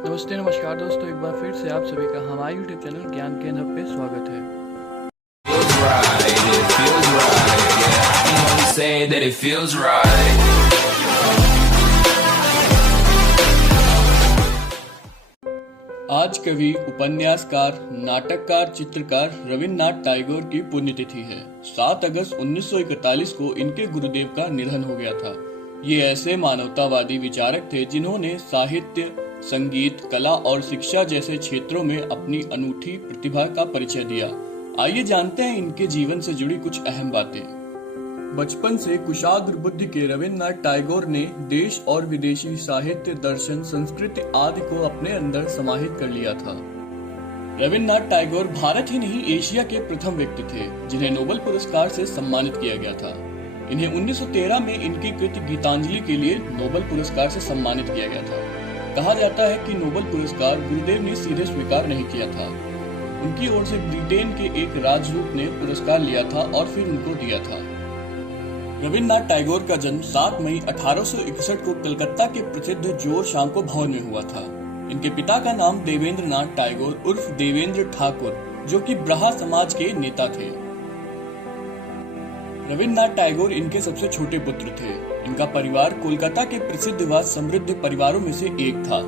नमस्ते नमस्कार दोस्तों, एक बार फिर से आप सभी का हमारे यूट्यूब चैनल ज्ञान केंद्र पे स्वागत है। Feels right, it feels right, yeah. I can only say that it feels right. आज कवि, उपन्यासकार, नाटककार, चित्रकार रविन्द्रनाथ टैगोर की पुण्यतिथि है। 7 अगस्त 1941 को इनके गुरुदेव का निधन हो गया था। ये ऐसे मानवतावादी विचारक थे जिन्होंने साहित्य, संगीत, कला और शिक्षा जैसे क्षेत्रों में अपनी अनूठी प्रतिभा का परिचय दिया। आइए जानते हैं इनके जीवन से जुड़ी कुछ अहम बातें। बचपन से कुशाग्र बुद्धि के रविन्द्रनाथ टैगोर ने देश और विदेशी साहित्य, दर्शन, संस्कृति आदि को अपने अंदर समाहित कर लिया था। रविन्द्रनाथ टैगोर भारत ही नहीं, एशिया के प्रथम व्यक्ति थे जिन्हें नोबेल पुरस्कार से सम्मानित किया गया था। इन्हें 1913 में इनकी कृति गीतांजलि के लिए नोबेल पुरस्कार से सम्मानित किया गया था। कहा जाता है कि नोबेल पुरस्कार गुरुदेव ने सीधे स्वीकार नहीं किया था। उनकी ओर से ब्रिटेन के एक राजदूत ने पुरस्कार लिया था और फिर उनको दिया था। रविन्द्रनाथ टैगोर का जन्म 7 मई 1861 को कलकत्ता के प्रसिद्ध जोर शांको भवन में हुआ था। इनके पिता का नाम देवेंद्र नाथ टैगोर उर्फ देवेंद्र ठाकुर, जो कि ब्रहा समाज के नेता थे। रविन्द्रनाथ टैगोर इनके सबसे छोटे पुत्र थे। इनका परिवार कोलकाता के प्रसिद्ध व समृद्ध परिवारों में से एक था।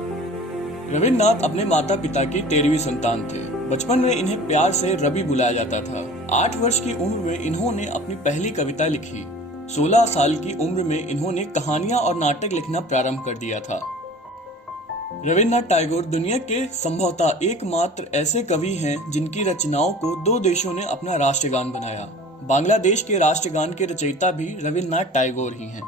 रविन्द्रनाथ अपने माता पिता की 13वीं संतान थे। बचपन में इन्हें प्यार से रवि बुलाया जाता था। 8 वर्ष की उम्र में इन्होंने अपनी पहली कविता लिखी। 16 साल की उम्र में इन्होंने कहानियां और नाटक लिखना प्रारंभ कर दिया था। रविन्द्रनाथ टैगोर दुनिया के संभवतः एकमात्र ऐसे कवि हैं जिनकी रचनाओं को 2 देशों ने अपना राष्ट्रगान बनाया। बांग्लादेश के राष्ट्रगान के रचयिता भी रविन्द्रनाथ टैगोर ही हैं।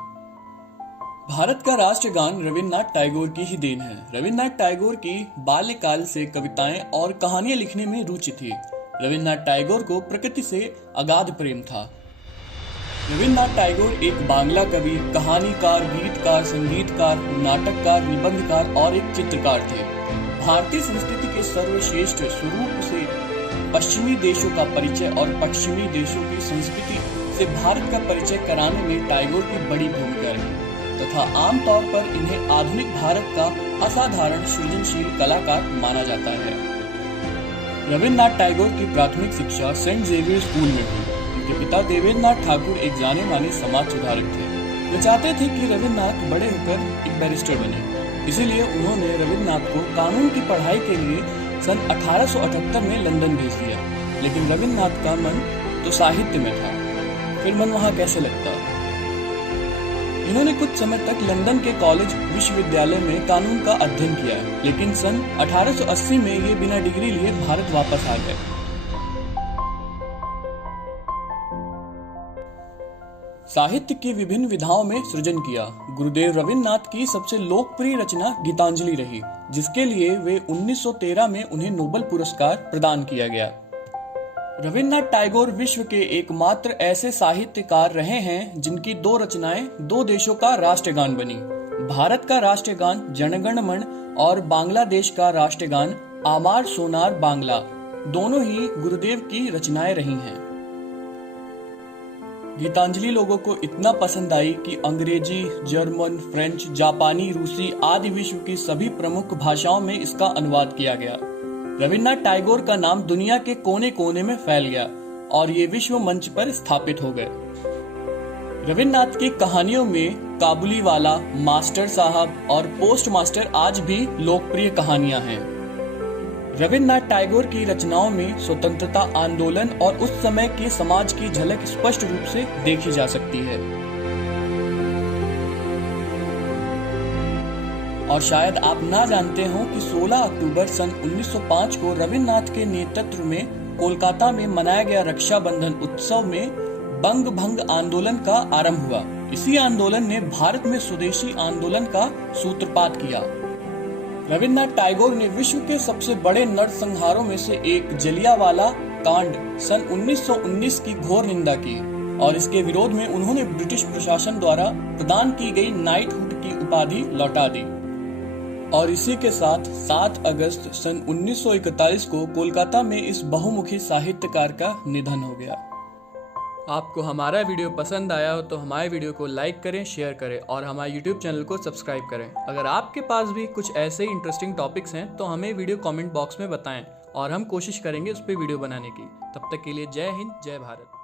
भारत का राष्ट्रगान रविन्द्रनाथ टैगोर की ही देन है। रविन्द्रनाथ टैगोर की बाल्यकाल से कविताएं और कहानियां लिखने में रुचि थी। रविन्द्रनाथ टैगोर को प्रकृति से अगाध प्रेम था। रविन्द्रनाथ टैगोर एक बांग्ला कवि, कहानीकार, गीतकार, संगीतकार, नाटककार, निबंधकार और एक चित्रकार थे। भारतीय संस्कृति के सर्वश्रेष्ठ स्वरूप से पश्चिमी देशों का परिचय और पश्चिमी देशों की संस्कृति से भारत का परिचय कराने में टैगोर की बड़ी भूमिका रही तथा आमतौर पर इन्हें आधुनिक भारत का असाधारण सृजनशील कलाकार माना जाता है। रविन्द्रनाथ टैगोर की प्राथमिक शिक्षा सेंट जेवियर स्कूल में हुई। उनके पिता देवेंद्रनाथ ठाकुर एक जाने माने समाज सुधारक थे। वे चाहते थे कि रविन्द्रनाथ बड़े होकर एक बैरिस्टर बने। इसीलिए उन्होंने रविन्द्रनाथ को कानून की पढ़ाई के लिए सन 1878 में लंदन भेज दिया। लेकिन रविन्द्रनाथ का मन तो साहित्य में था। फिर मन वहां कैसे लगता। इन्होंने कुछ समय तक लंदन के कॉलेज विश्वविद्यालय में कानून का अध्ययन किया, लेकिन सन 1880 में ये बिना डिग्री लिए भारत वापस आ गए। साहित्य की विभिन्न विधाओं में सृजन किया। गुरुदेव रविन्द्रनाथ की सबसे लोकप्रिय रचना गीतांजलि रही, जिसके लिए वे 1913 में उन्हें नोबेल पुरस्कार प्रदान किया गया। रविन्द्रनाथ टैगोर विश्व के एकमात्र ऐसे साहित्यकार रहे हैं जिनकी 2 रचनाएं 2 देशों का राष्ट्रगान बनी। भारत का राष्ट्रगान जनगण मन और बांग्लादेश का राष्ट्रगान आमार सोनार बांग्ला दोनों ही गुरुदेव की रचनाएं रही हैं। गीतांजलि लोगों को इतना पसंद आई कि अंग्रेजी, जर्मन, फ्रेंच, जापानी, रूसी आदि विश्व की सभी प्रमुख भाषाओं में इसका अनुवाद किया गया। रविन्द्रनाथ टैगोर का नाम दुनिया के कोने कोने में फैल गया और ये विश्व मंच पर स्थापित हो गए। रविन्द्रनाथ की कहानियों में काबुली वाला, मास्टर साहब और पोस्ट मास्टर आज भी लोकप्रिय कहानियां हैं। रविन्द्रनाथ टैगोर की रचनाओं में स्वतंत्रता आंदोलन और उस समय के समाज की झलक स्पष्ट रूप से देखी जा सकती है। और शायद आप ना जानते हो कि 16 अक्टूबर सन 1905 को रविन्द्रनाथ के नेतृत्व में कोलकाता में मनाया गया रक्षाबंधन उत्सव में बंग भंग आंदोलन का आरंभ हुआ। इसी आंदोलन ने भारत में स्वदेशी आंदोलन का सूत्रपात किया। रविन्द्रनाथ टैगोर ने विश्व के सबसे बड़े नरसंहारों में से एक जलियांवाला कांड सन 1919 की घोर निंदा की और इसके विरोध में उन्होंने ब्रिटिश प्रशासन द्वारा प्रदान की गई नाइटहुड की उपाधि लौटा दी। और इसी के साथ 7 अगस्त सन 1941 को कोलकाता में इस बहुमुखी साहित्यकार का निधन हो गया। आपको हमारा वीडियो पसंद आया हो तो हमारे वीडियो को लाइक करें, शेयर करें और हमारे यूट्यूब चैनल को सब्सक्राइब करें। अगर आपके पास भी कुछ ऐसे ही इंटरेस्टिंग टॉपिक्स हैं तो हमें वीडियो कमेंट बॉक्स में बताएं और हम कोशिश करेंगे उस पर वीडियो बनाने की। तब तक के लिए जय हिंद, जय भारत।